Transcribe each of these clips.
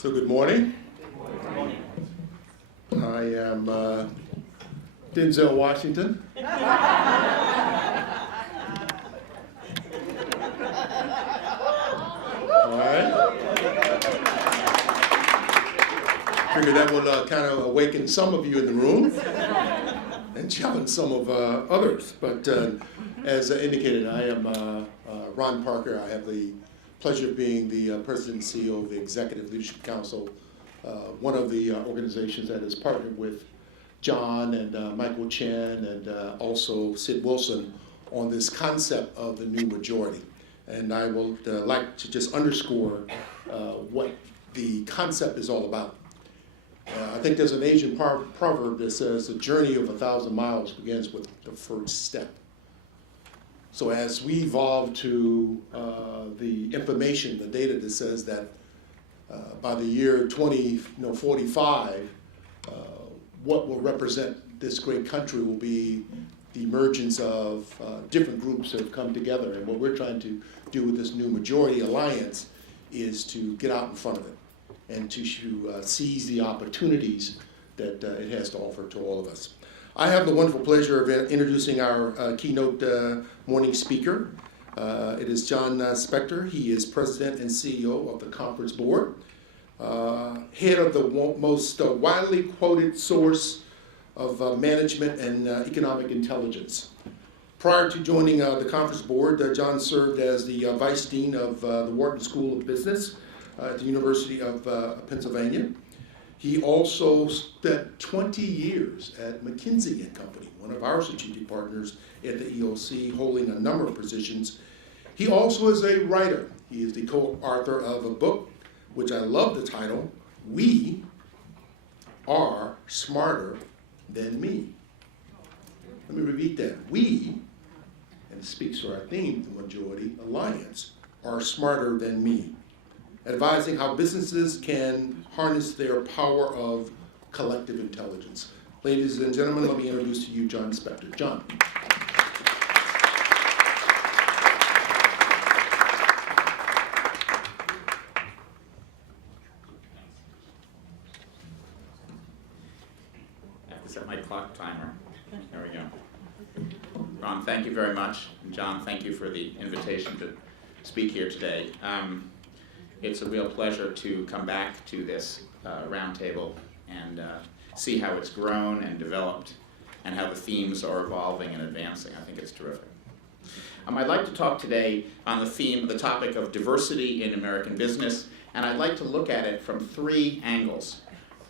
So good morning. Good morning. I am Denzel Washington. All right. Figure that will kind of awaken some of you in the room and challenge some of others. But as indicated, I am Ron Parker. I have the pleasure of being the President and CEO of the Executive Leadership Council, one of the organizations that has partnered with John and Michael Chen and also Sid Wilson on this concept of the new majority. And I would like to just underscore what the concept is all about. I think there's an Asian proverb that says the journey of 1,000 miles begins with the first step. So as we evolve to the information, the data that says that by the year 2045, what will represent this great country will be the emergence of different groups that have come together. And what we're trying to do with this new majority alliance is to get out in front of it and to seize the opportunities that it has to offer to all of us. I have the wonderful pleasure of introducing our keynote morning speaker. It is John Spector. He is President and CEO of the Conference Board, head of the most widely quoted source of management and economic intelligence. Prior to joining the Conference Board, John served as the Vice Dean of the Wharton School of Business at the University of Pennsylvania. He also spent 20 years at McKinsey & Company, one of our strategic partners at the EOC, holding a number of positions. He also is a writer. He is the co-author of a book, which I love the title, We Are Smarter Than Me. Let me repeat that. We, and it speaks to our theme, the Majority Alliance, are smarter than me, advising how businesses can harness their power of collective intelligence. Ladies and gentlemen, let me introduce to you John Spector. John. I have to set my clock timer. There we go. Ron, thank you very much. And John, thank you for the invitation to speak here today. It's a real pleasure to come back to this roundtable and see how it's grown and developed and how the themes are evolving and advancing. I think it's terrific. I'd like to talk today on the topic of diversity in American business, and I'd like to look at it from three angles: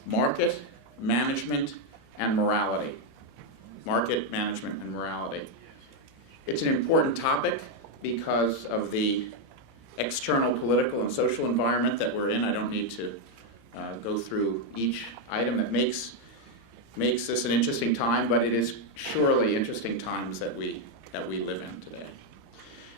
market, management, and morality. Market, management, and morality. It's an important topic because of the external political and social environment that we're in. I don't need to go through each item that makes this an interesting time, but it is surely interesting times that we live in today.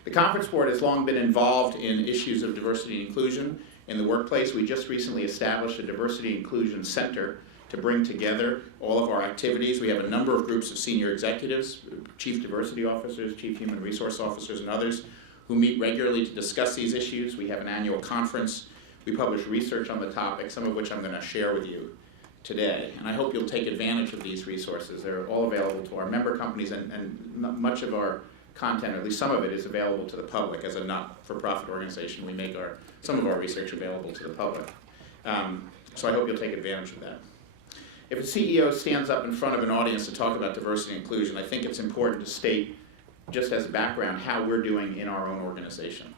The Conference Board has long been involved in issues of diversity and inclusion in the workplace. We just recently established a Diversity and Inclusion Center to bring together all of our activities. We have a number of groups of senior executives, chief diversity officers, chief human resource officers, and others who meet regularly to discuss these issues. We have an annual conference. We publish research on the topic, some of which I'm going to share with you today. And I hope you'll take advantage of these resources. They're all available to our member companies, and much of our content, or at least some of it, is available to the public. As a not-for-profit organization, we make some of our research available to the public. So I hope you'll take advantage of that. If a CEO stands up in front of an audience to talk about diversity and inclusion, I think it's important to state, just as a background, how we're doing in our own organization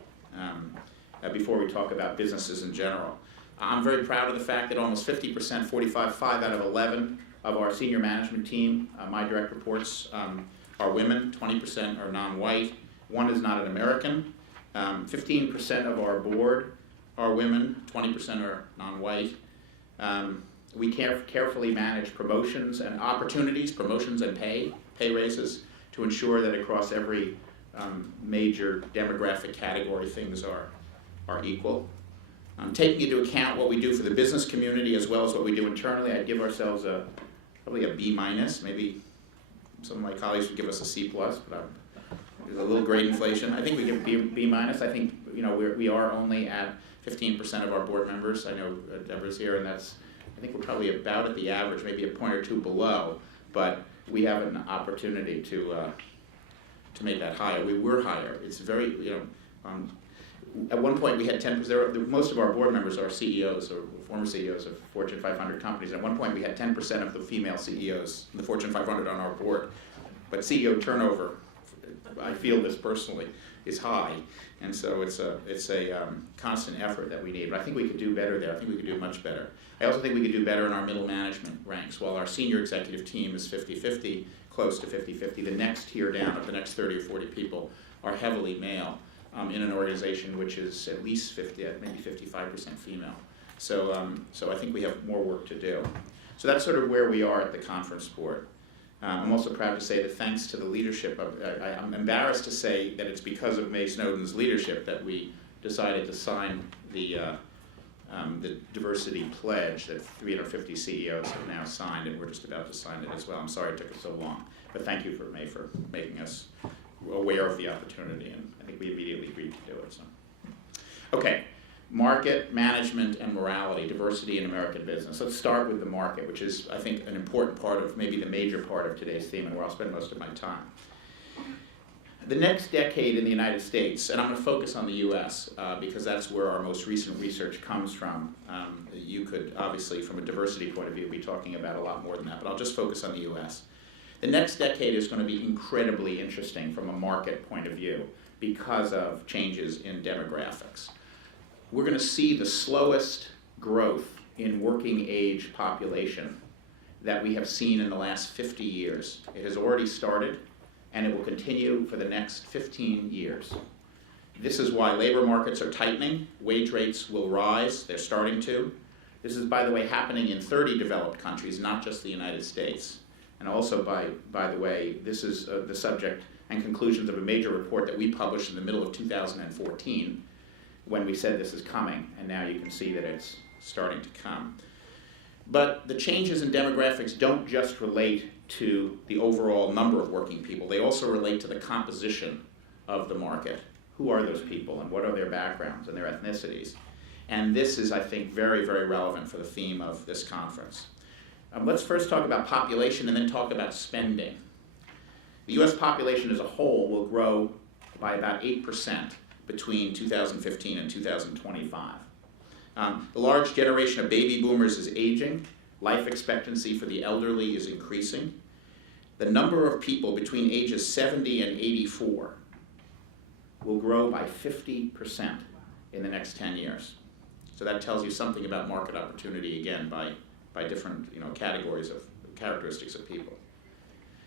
before we talk about businesses in general. I'm very proud of the fact that almost 50%, 5 out of 11 of our senior management team, my direct reports, are women, 20% are non-white, 1 is not an American, 15% of our board are women, 20% are non-white. We carefully manage promotions and opportunities, promotions and pay raises, to ensure that across every major demographic category things are equal. Taking into account what we do for the business community as well as what we do internally, I'd give ourselves probably a B-. Maybe some of my colleagues would give us a C+, but there's a little grade inflation. I think we give B-. I think we are only at 15% of our board members. I know Deborah's here, and I think we're probably about at the average, maybe a point or two below, but we have an opportunity to make that higher. We were higher. It's very, at one point we had 10%, most of our board members are CEOs or former CEOs of Fortune 500 companies. At one point we had 10% of the female CEOs in the Fortune 500 on our board. But CEO turnover, I feel this personally, is high. And so it's a constant effort that we need. But I think we could do better there. I think we could do much better. I also think we could do better in our middle management ranks. While our senior executive team is 50-50, close to 50-50, the next tier down of the next 30 or 40 people are heavily male in an organization which is at least 50, maybe 55% female. So I think we have more work to do. So that's sort of where we are at the conference board. I'm also proud to say that thanks to the leadership of, I'm embarrassed to say that it's because of May Snowden's leadership that we decided to sign the diversity pledge that 350 CEOs have now signed, and we're just about to sign it as well. I'm sorry it took us so long, but thank you, May, for making us aware of the opportunity, and I think we immediately agreed to do it. So, okay, market, management, and morality, diversity in American business. Let's start with the market, which is, I think, an important part of, maybe the major part of today's theme, and where I'll spend most of my time. The next decade in the United States, and I'm going to focus on the U.S. Because that's where our most recent research comes from. You could, obviously, from a diversity point of view, be talking about a lot more than that, but I'll just focus on the U.S. The next decade is going to be incredibly interesting from a market point of view because of changes in demographics. We're going to see the slowest growth in working age population that we have seen in the last 50 years. It has already started, and it will continue for the next 15 years. This is why labor markets are tightening. Wage rates will rise. They're starting to. This is, by the way, happening in 30 developed countries, not just the United States. And also, by the way, this is the subject and conclusions of a major report that we published in the middle of 2014 when we said this is coming, and now you can see that it's starting to come. But the changes in demographics don't just relate to the overall number of working people. They also relate to the composition of the market. Who are those people, and what are their backgrounds and their ethnicities? And this is, I think, very, very relevant for the theme of this conference. Let's first talk about population and then talk about spending. The U.S. population as a whole will grow by about 8% between 2015 and 2025. The large generation of baby boomers is aging. Life expectancy for the elderly is increasing. The number of people between ages 70 and 84 will grow by 50% in the next 10 years. So that tells you something about market opportunity, again, by different categories of characteristics of people.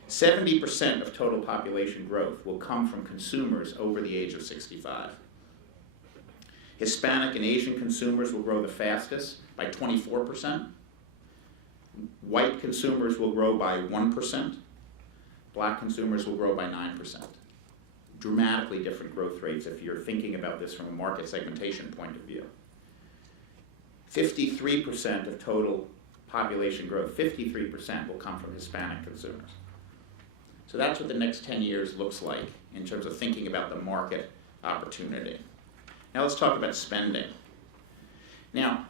70% of total population growth will come from consumers over the age of 65. Hispanic and Asian consumers will grow the fastest by 24%. White consumers will grow by 1%. Black consumers will grow by 9%. Dramatically different growth rates if you're thinking about this from a market segmentation point of view. 53% of total population growth, 53% will come from Hispanic consumers. So that's what the next 10 years looks like in terms of thinking about the market opportunity. Now let's talk about spending. Now,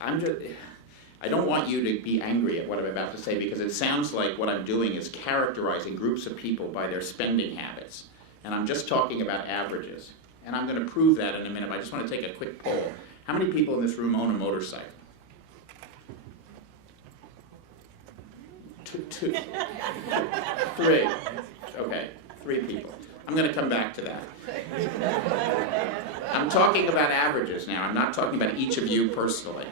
I don't want you to be angry at what I'm about to say, because it sounds like what I'm doing is characterizing groups of people by their spending habits. And I'm just talking about averages. And I'm going to prove that in a minute. I just want to take a quick poll. How many people in this room own a motorcycle? Two. Three. Okay, 3 people. I'm going to come back to that. I'm talking about averages now. I'm not talking about each of you personally.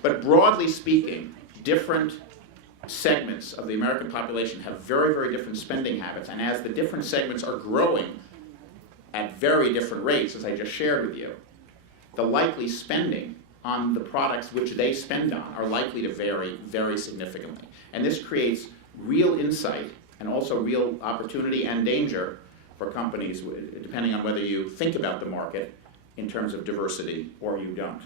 But broadly speaking, different segments of the American population have very, very different spending habits. And as the different segments are growing at very different rates, as I just shared with you, the likely spending on the products which they spend on are likely to vary very significantly. And this creates real insight and also real opportunity and danger for companies, depending on whether you think about the market in terms of diversity or you don't.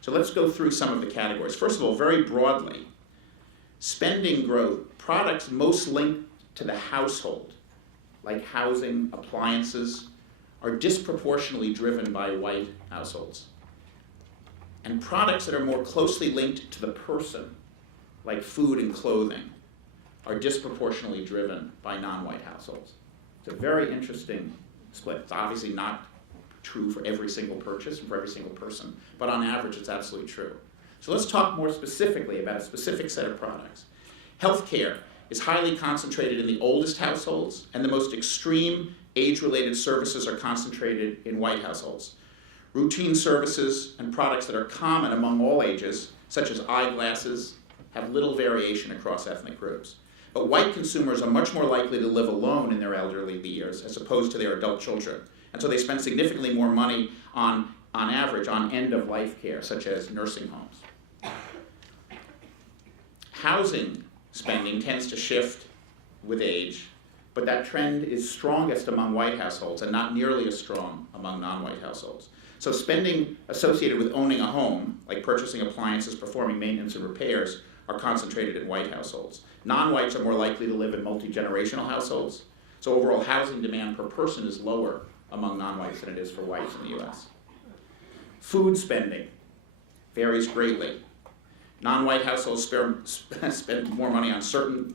So let's go through some of the categories. First of all, very broadly, spending growth, products most linked to the household, like housing, appliances, are disproportionately driven by white households. And products that are more closely linked to the person, like food and clothing, are disproportionately driven by non-white households. It's a very interesting split. It's obviously not true for every single purchase and for every single person, but on average it's absolutely true. So let's talk more specifically about a specific set of products. Healthcare is highly concentrated in the oldest households, and the most extreme age-related services are concentrated in white households. Routine services and products that are common among all ages, such as eyeglasses, have little variation across ethnic groups. But white consumers are much more likely to live alone in their elderly years as opposed to their adult children. And so they spend significantly more money on average, on end-of-life care, such as nursing homes. Housing spending tends to shift with age, but that trend is strongest among white households and not nearly as strong among non-white households. So spending associated with owning a home, like purchasing appliances, performing maintenance and repairs, are concentrated in white households. Non-whites are more likely to live in multi-generational households, so overall housing demand per person is lower among non-whites than it is for whites in the US. Food spending varies greatly. Non-white households spend more money on certain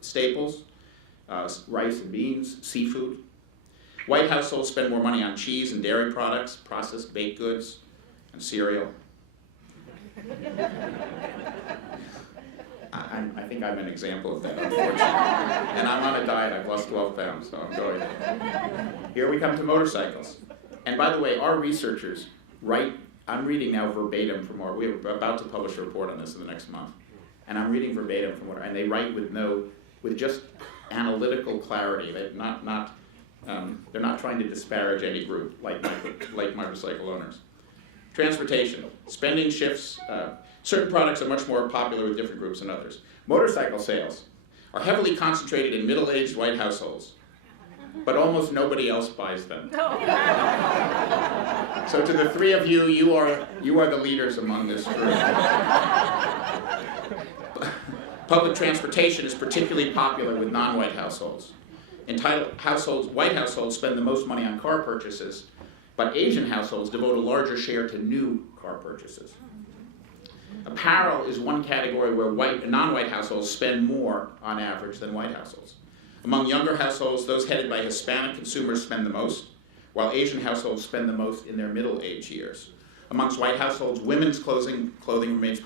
staples, rice and beans, seafood. White households spend more money on cheese and dairy products, processed baked goods, and cereal. I think I'm an example of that, unfortunately. And I'm on a diet. I've lost 12 pounds, so I'm going. Here we come to motorcycles. And by the way, our researchers write, I'm reading now verbatim from we're about to publish a report on this in the next month. And I'm reading verbatim from and they write with just analytical clarity. They're not trying to disparage any group like motorcycle owners. Transportation. Spending shifts. Certain products are much more popular with different groups than others. Motorcycle sales are heavily concentrated in middle-aged white households, but almost nobody else buys them. So to the three of you, you are the leaders among this group. Public transportation is particularly popular with non-white households. Entitled households, white households spend the most money on car purchases, but Asian households devote a larger share to new car purchases. Apparel is one category where non-white households spend more on average than white households. Among younger households, those headed by Hispanic consumers spend the most, while Asian households spend the most in their middle-age years. Amongst white households, women's clothing remains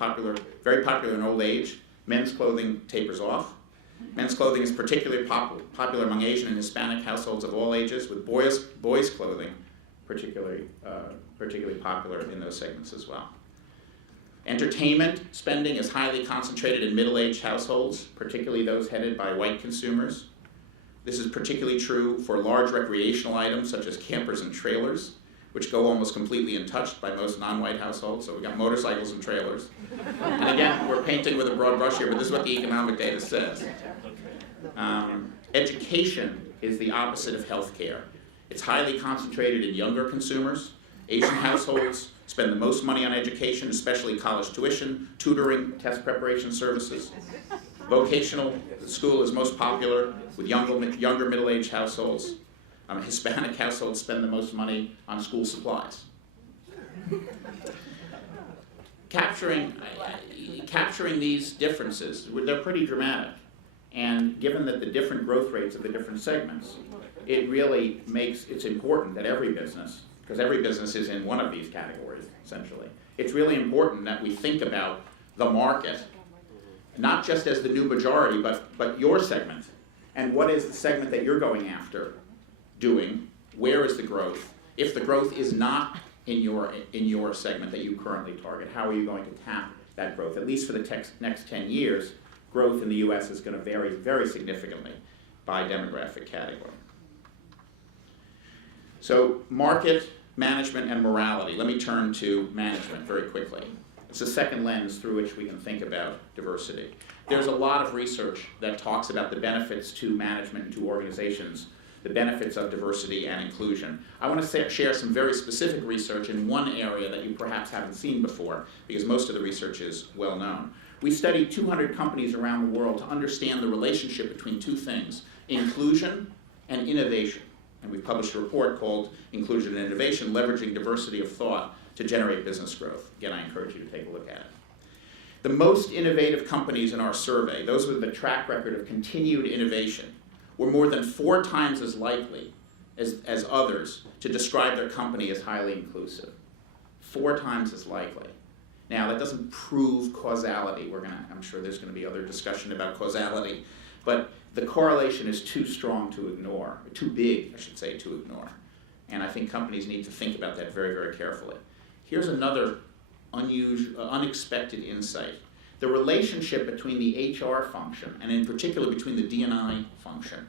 very popular in old age. Men's clothing tapers off. Men's clothing is particularly popular among Asian and Hispanic households of all ages, with boys' clothing particularly popular in those segments as well. Entertainment spending is highly concentrated in middle-aged households, particularly those headed by white consumers. This is particularly true for large recreational items such as campers and trailers, which go almost completely untouched by most non-white households. So we've got motorcycles and trailers. And again, we're painting with a broad brush here, but this is what the economic data says. Education is the opposite of healthcare. It's highly concentrated in younger consumers. Asian households spend the most money on education, especially college tuition, tutoring, test preparation services. Vocational school is most popular with younger middle-aged households. Hispanic households spend the most money on school supplies. Capturing these differences, they're pretty dramatic. And given that the different growth rates of the different segments, it really it's important that every business, because every business is in one of these categories, essentially. It's really important that we think about the market, not just as the new majority, but your segment. And what is the segment that you're going after doing? Where is the growth? If the growth is not in your segment that you currently target, how are you going to tap that growth? At least for the next 10 years, growth in the US is going to vary very significantly by demographic category. So market, management, and morality. Let me turn to management very quickly. It's the second lens through which we can think about diversity. There's a lot of research that talks about the benefits to management and to organizations, the benefits of diversity and inclusion. I want to share some very specific research in one area that you perhaps haven't seen before, because most of the research is well known. We studied 200 companies around the world to understand the relationship between two things, inclusion and innovation. And we've published a report called Inclusion and Innovation, Leveraging Diversity of Thought to Generate Business Growth. Again, I encourage you to take a look at it. The most innovative companies in our survey, those with the track record of continued innovation, were more than 4 times as likely as others to describe their company as highly inclusive. 4 times as likely. Now, that doesn't prove causality. I'm sure there's going to be other discussion about causality, but the correlation is too strong to ignore, too big, I should say, to ignore. And I think companies need to think about that very, very carefully. Here's another unexpected insight. The relationship between the HR function, and in particular between the D&I function,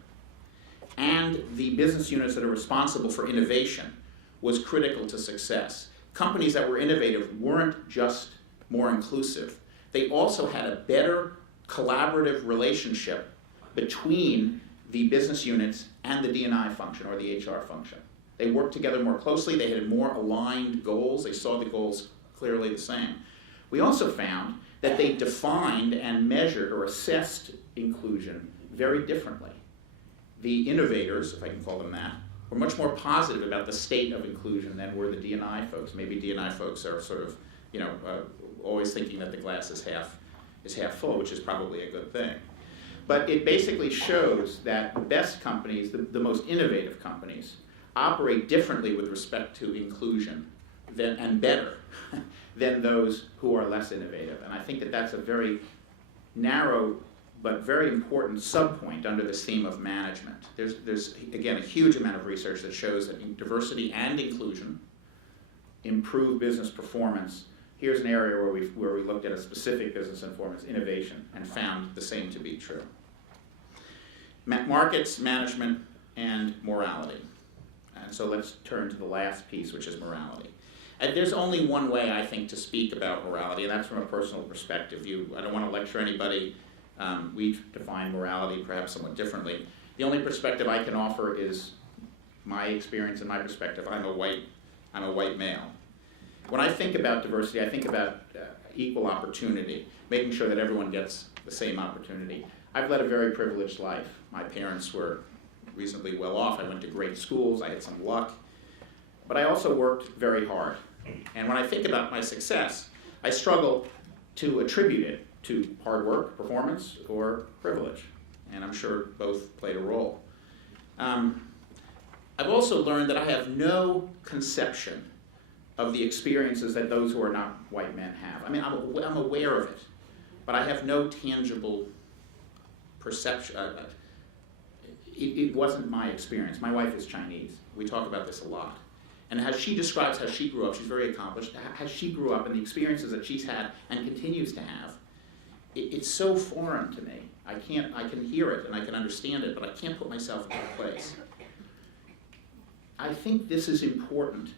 and the business units that are responsible for innovation was critical to success. Companies that were innovative weren't just more inclusive. They also had a better collaborative relationship between the business units and the D&I function or the HR function. They worked together more closely. They had more aligned goals. They saw the goals clearly the same. We also found that they defined and measured or assessed inclusion very differently. The innovators, if I can call them that, were much more positive about the state of inclusion than were the D&I folks. Maybe D&I folks are sort of, always thinking that the glass is half full, which is probably a good thing. But it basically shows that the best companies, the most innovative companies, operate differently with respect to inclusion and better than those who are less innovative. And I think that that's a very narrow but very important subpoint under this theme of management. There's again, a huge amount of research that shows that diversity and inclusion improve business performance. Here's an area where we looked at a specific business performance, innovation, and found the same to be true. Markets, management, and morality. And so let's turn to the last piece, which is morality. And there's only one way, I think, to speak about morality, and that's from a personal perspective. I don't want to lecture anybody. We define morality perhaps somewhat differently. The only perspective I can offer is my experience and my perspective. I'm a white male. When I think about diversity, I think about equal opportunity, making sure that everyone gets the same opportunity. I've led a very privileged life. My parents were reasonably well off. I went to great schools. I had some luck. But I also worked very hard. And when I think about my success, I struggle to attribute it to hard work, performance, or privilege. And I'm sure both played a role. I've also learned that I have no conception of the experiences that those who are not white men have. I mean, I'm aware of it, but I have no tangible perception. It wasn't my experience. My wife is Chinese. We talk about this a lot. And as she describes how she grew up, she's very accomplished, how she grew up and the experiences that she's had and continues to have, it's so foreign to me. I can hear it and I can understand it, but I can't put myself in that place. I think this is important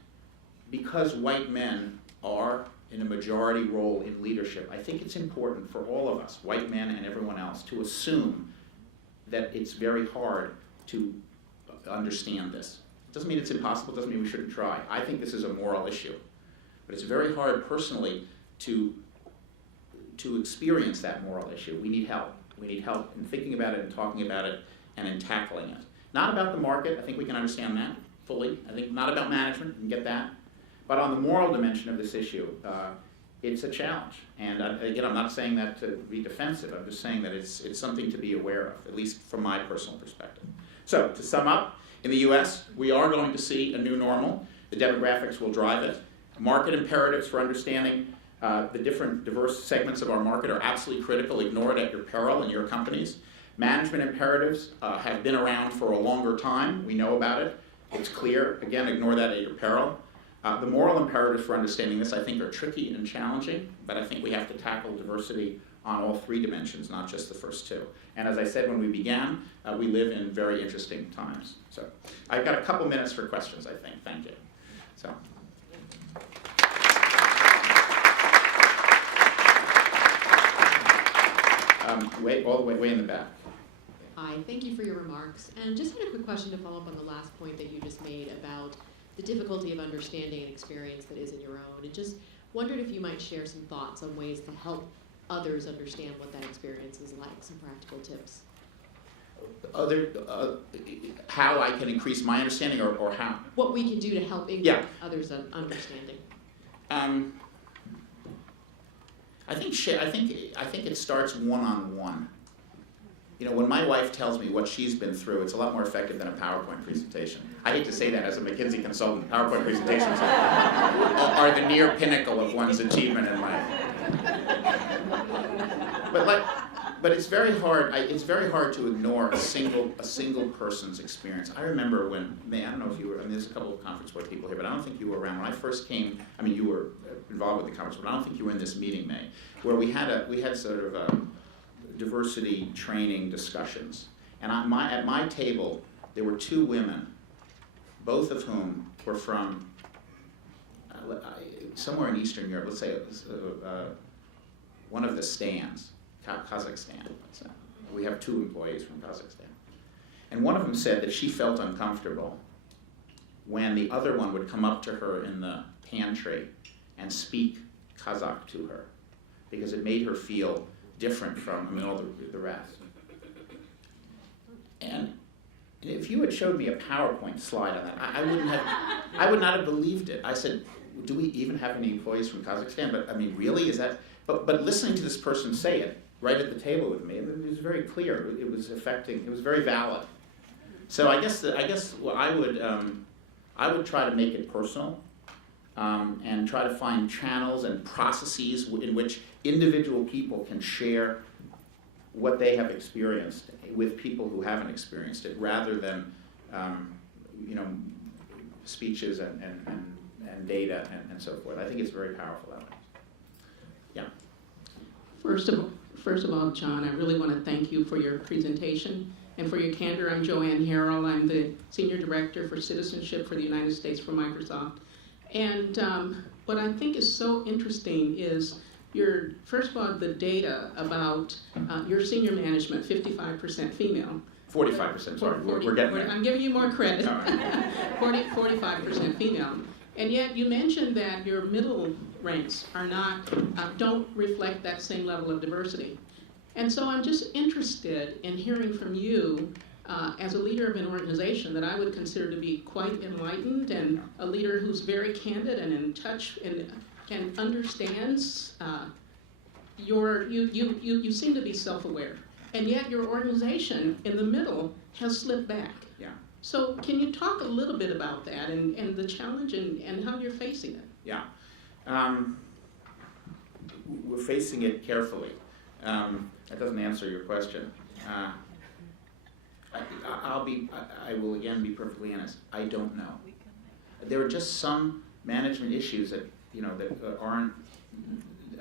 because white men are in a majority role in leadership. I think it's important for all of us, white men and everyone else, to assume that it's very hard to understand this. It doesn't mean it's impossible, it doesn't mean we shouldn't try. I think this is a moral issue. But it's very hard personally to experience that moral issue. We need help. We need help in thinking about it and talking about it and in tackling it. Not about the market, I think we can understand that fully. I think not about management, we can get that. But on the moral dimension of this issue, it's a challenge. And again, I'm not saying that to be defensive, I'm just saying that it's something to be aware of, at least from my personal perspective. So, to sum up, in the US, we are going to see a new normal. The demographics will drive it. Market imperatives for understanding the different diverse segments of our market are absolutely critical. Ignore it at your peril in your companies. Management imperatives have been around for a longer time. We know about it. It's clear. Again, ignore that at your peril. The moral imperatives for understanding this, I think, are tricky and challenging, but I think we have to tackle diversity on all 3 dimensions, not just the first 2. And as I said when we began, we live in very interesting times. So I've got a couple minutes for questions, I think. Thank you. So. All the way in the back. Hi, thank you for your remarks. And just had a quick question to follow up on the last point that you just made about the difficulty of understanding an experience that isn't your own. And just wondered if you might share some thoughts on ways to help others understand what that experience is like, some practical tips. how I can increase my understanding, or how? What we can do to help increase others' understanding. I think it starts one-on-one. You know, when my wife tells me what she's been through, it's a lot more effective than a PowerPoint presentation. I hate to say that as a McKinsey consultant. PowerPoint presentations are the near pinnacle of one's achievement in life. But it's very hard. It's very hard to ignore a single person's experience. I remember when I don't know if you were. I mean, there's a couple of conference board people here, but I don't think you were around when I first came. I mean, you were involved with the conference, but I don't think you were in this meeting, May, where we had sort of diversity training discussions. And at my table, there were two women, both of whom were from somewhere in Eastern Europe. Let's say it was one of the stands. Kazakhstan. We have two employees from Kazakhstan. And one of them said that she felt uncomfortable when the other one would come up to her in the pantry and speak Kazakh to her, because it made her feel different from all the rest. And if you had showed me a PowerPoint slide on that, I would not have believed it. I said, do we even have any employees from Kazakhstan? But I mean, really, is that? But listening to this person say it right at the table with me, it was very clear. It was affecting. It was very valid. So I guess what I would try to make it personal, and try to find channels and processes in which individual people can share what they have experienced with people who haven't experienced it, rather than speeches and data and so forth. I think it's very powerful that way. Yeah. First of all, John, I really want to thank you for your presentation and for your candor. I'm Joanne Harrell. I'm the Senior Director for Citizenship for the United States for Microsoft. And what I think is so interesting is first of all, the data about your senior management, 55% female. 45%, sorry, we're getting there. I'm giving you more credit. 45% female. And yet you mentioned that your middle ranks don't reflect that same level of diversity. And so I'm just interested in hearing from you as a leader of an organization that I would consider to be quite enlightened, and a leader who's very candid and in touch and understands you seem to be self-aware. And yet your organization in the middle has slipped back. Yeah. So can you talk a little bit about that and the challenge and how you're facing it? Yeah. We're facing it carefully. That doesn't answer your question. I will again be perfectly honest. I don't know. There are just some management issues that aren't,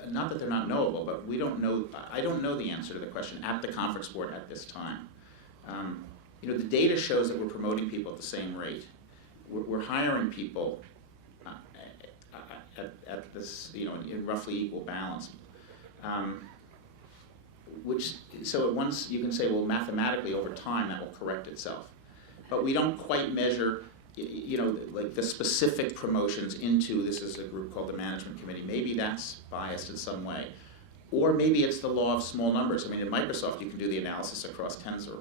not that they're not knowable, but we don't know. I don't know the answer to the question at the conference board at this time. The data shows that we're promoting people at the same rate. We're hiring people at this, in roughly equal balance. So at once you can say, well, mathematically over time that will correct itself. But we don't quite measure, like the specific promotions into, this is a group called the Management Committee. Maybe that's biased in some way. Or maybe it's the law of small numbers. I mean, in Microsoft, you can do the analysis across tens or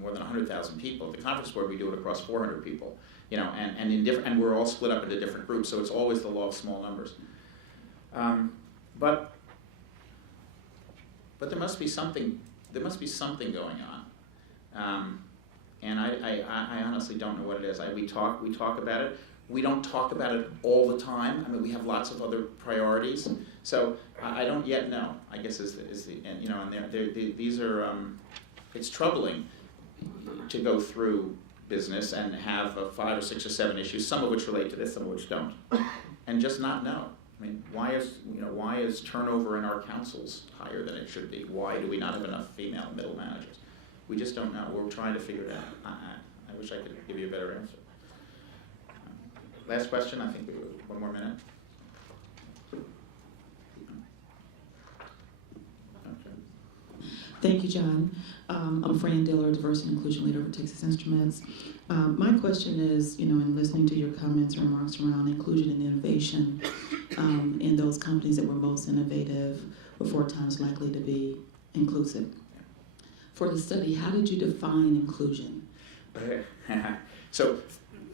more than 100,000 people. At the conference board, we do it across 400 people. And we're all split up into different groups, so it's always the law of small numbers. But there must be something. There must be something going on, and I honestly don't know what it is. We talk about it. We don't talk about it all the time. I mean, we have lots of other priorities. So I don't yet know. I guess these are. It's troubling to go through business and have 5 or 6 or 7 issues, some of which relate to this, some of which don't, and just not know. I mean, why is turnover in our councils higher than it should be? Why do we not have enough female middle managers? We just don't know. We're trying to figure it out. I wish I could give you a better answer. Last question. I think one more minute. Okay. Thank you, John. I'm Fran Diller, Diversity and Inclusion Leader for Texas Instruments. My question is, in listening to your comments and remarks around inclusion and innovation, in those companies that were most innovative were 4 times likely to be inclusive. for the study, how did you define inclusion? So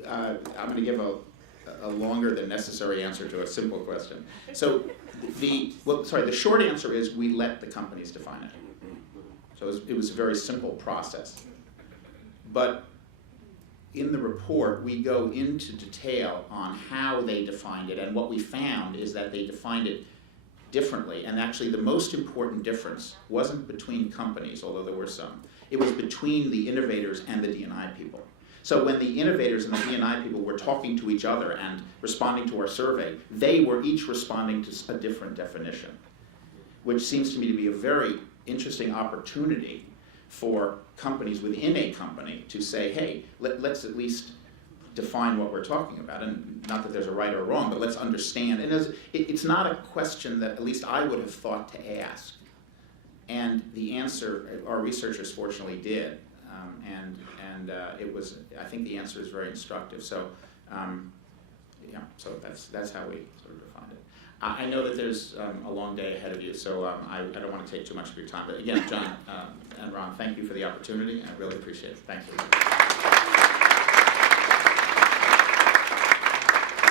I'm going to give a longer than necessary answer to a simple question. So the short answer is we let the companies define it. So it was a very simple process. But in the report, we go into detail on how they defined it, and what we found is that they defined it differently, and actually the most important difference wasn't between companies, although there were some. It was between the innovators and the D&I people. So when the innovators and the D&I people were talking to each other and responding to our survey, they were each responding to a different definition, which seems to me to be a very interesting opportunity for companies within a company to say, hey, let's at least define what we're talking about. And not that there's a right or wrong, but let's understand. And it's not a question that at least I would have thought to ask. And the answer, our researchers fortunately did. It was, I think the answer is very instructive. So, so that's how we sort of defined it. I know that there's a long day ahead of you, so I don't want to take too much of your time. But again, John and Ron, thank you for the opportunity, and I really appreciate it. Thank you.